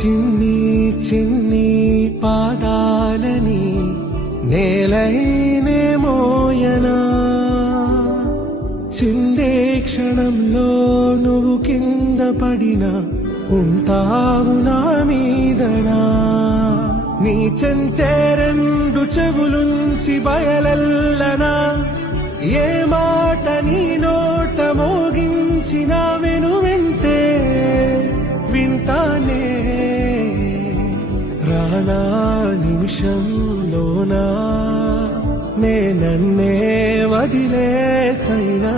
చిన్ని చిన్ని పాదాలని నేలైనే మోయనా చిందే క్షణంలో నువ్వు కింద పడినా ఉంటావు నా మీదనా నీ చెంతే రెండు చెవులుంచి బయలల్లనా ఏ మాట నీ నోట మోగించిన వెను వింటే వింటానే రానా నిమిషంలోనా నే నన్నే వదిలేసైనా